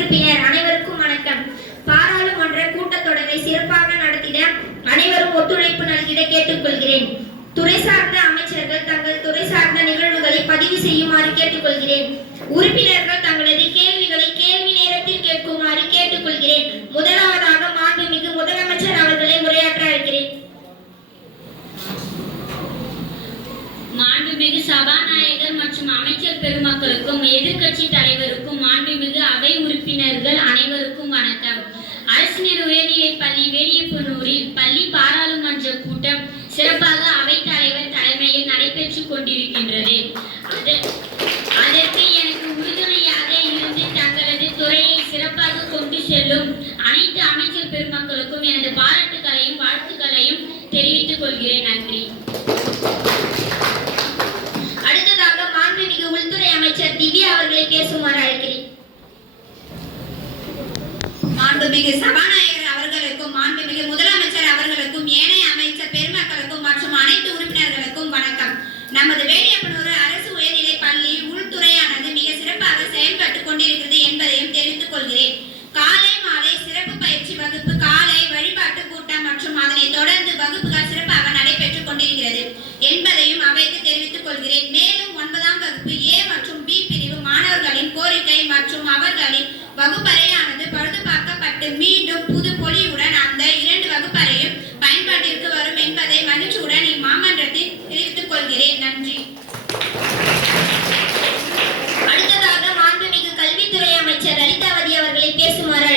உறுப்பினர் அனைவருக்கும் வணக்கம். பாராளுமன்ற கூட்டத்தொடரை சிறப்பாக நடத்திட அனைவரும் ஒத்துழைப்பு நல்கிட கேட்டுக்கொள்கிறேன். துறை சார்ந்த அமைச்சர்கள் தங்கள் துறை சார்ந்த நிகழ்வுகளை பதிவு செய்யுமாறு கேட்டுக்கொள்கிறேன். உறுப்பினர்கள் தங்களது கேள்விகளை கேள்வி நேரத்தில் கேட்குமாறு கேட்டுக்கொள்கிறேன். முதலாவதாக மாண்புமிகு சபாநாயகர் மற்றும் அமைச்சர் பெருமக்களுக்கும் எதிர்க்கட்சி தலைவருக்கும் மாண்புமிகு அவை உறுப்பினர்கள் அனைவருக்கும் வணக்கம். அரசினர் உயர்நிலைப் பள்ளி வேடியப்பனூரில் பள்ளி பாராளுமன்ற கூட்டம் சிறப்பாக வருமாறு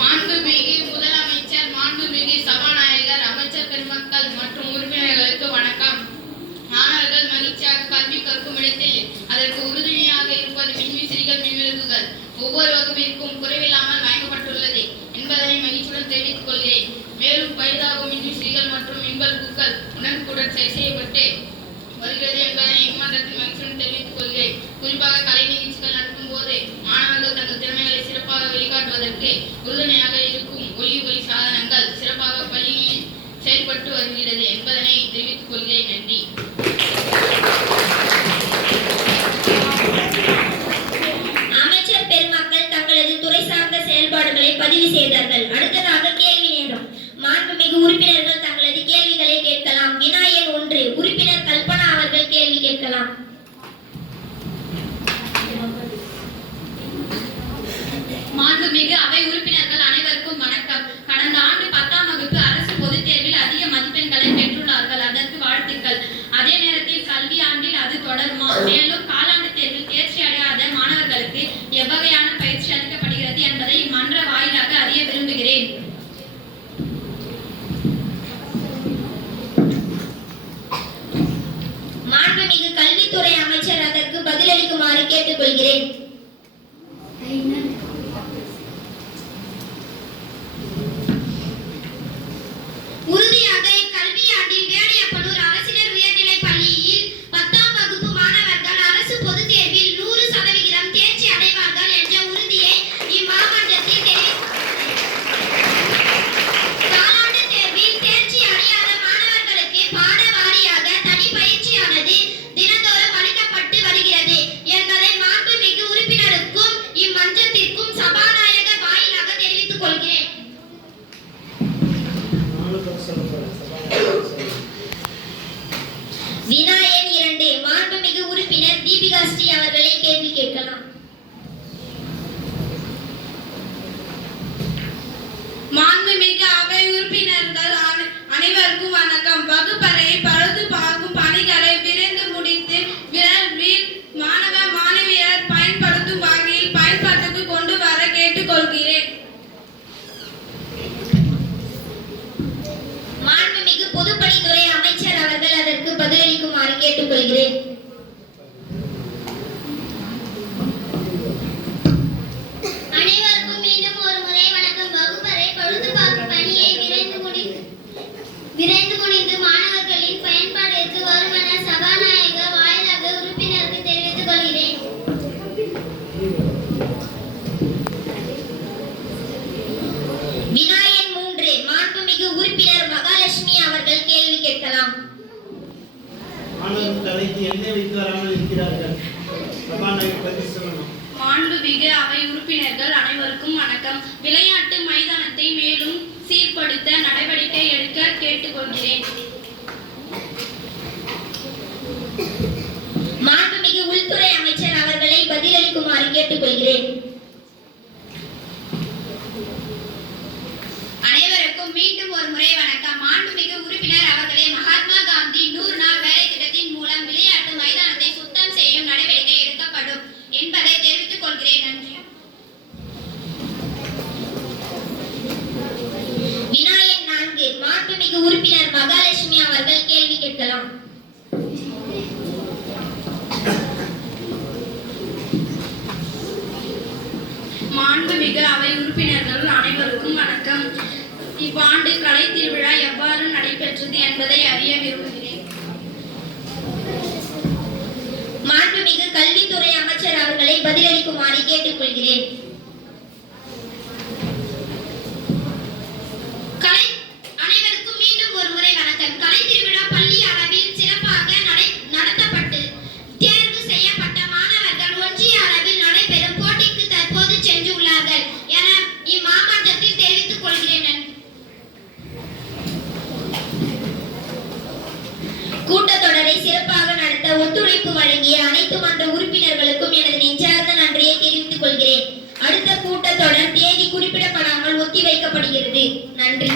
மாண்புமிகு முதலமைச்சர் மாண்புமிகு சபாநாயகர் அமைச்சர் பெருமக்கள் மற்றும் உறுப்பினர்களுக்கு வணக்கம். மாணவர்கள் மகிழ்ச்சியாக கல்வி கற்கும் இடத்தில் அதற்கு உறுதுணையாக இருப்பது மின்விசிறிகள் மின்விளக்குகள் ஒவ்வொரு வகுப்பிற்கும் குறைவில்லாமல் வழங்கப்பட்டுள்ளது என்பதனை மகிழ்ச்சியுடன் தெரிவித்துக் கொள்கிறேன். மேலும் பழுதாகும் மின்விசிறிகள் மற்றும் மின்பல்புக்கள் உடனுக்குடன் சரி செய்யப்பட்டு வருகிறது என்பதனை இம்மன்றத்தில் மகிழ்ச்சியுடன் தெரிவித்துக் கொள்கிறேன். குறிப்பாக கலை மேலும் காலாண்டு தேர்வில் தேர்ச்சி அடையாத மாணவர்களுக்கு எவ்வகையான பயிற்சி அளிக்கப்படுகிறது என்பதை இம்மன்ற வாயிலாக அறிய விரும்புகிறேன். மாண்புமிகு கல்வித்துறை அமைச்சர் அதற்கு பதிலளிக்குமாறு கேட்டுக்கொள்கிறேன். வினா எண் இரண்டு மாண்புமிகு உறுப்பினர் தீபிகா ஸ்ரீ அவர்களை கேள்வி கேட்கலாம். வராமல் இருக்கிறார்கள். சபாநாயகர் பதில் சொல்லணும். மாண்புமிகு அவை உறுப்பினர்கள் அனைவருக்கும் வணக்கம். விளையாட்டு மைதானத்தை மேலும் சீர்படுத்த நடவடிக்கை எடுக்க கேட்டுக்கொள்கிறேன். மாண்புமிகு உள்துறை அமைச்சர் அவர்களை பதிலளிக்குமாறு கேட்டுக்கொள்கிறேன். அனைவருக்கும் மீண்டும் ஒரு முறை வணக்கம். மாண்புமிகு உறுப்பினர் அவர்களே மகாத்மா காந்தி நூறு நாள் அவர்கள் கேள்வி கேட்கலாம். மாண்புமிகு அவை உறுப்பினர்கள் அனைவருக்கும் வணக்கம். இவ்வாண்டு கலை திருவிழா எவ்வாறு நடைபெற்றது என்பதை அறிய விரும்புகிறேன். மாண்புமிகு கல்வித்துறை பதிலளிக்குமாறு கேட்டுக்கொள்கிறேன். கூட்டத்தொடரை சிறப்பாக நடத்த ஒத்துழைப்பு வழங்கிய அனைத்து மன்ற உறுப்பினர்களுக்கும் எனது நெஞ்சார்ந்த நன்றியை தெரிவித்துக் கொள்கிறேன். அடுத்த கூட்டத்தொடர் தேதி குறிப்பிடப்படாமல் ஒத்திவைக்கப்படுகிறது. நன்றி.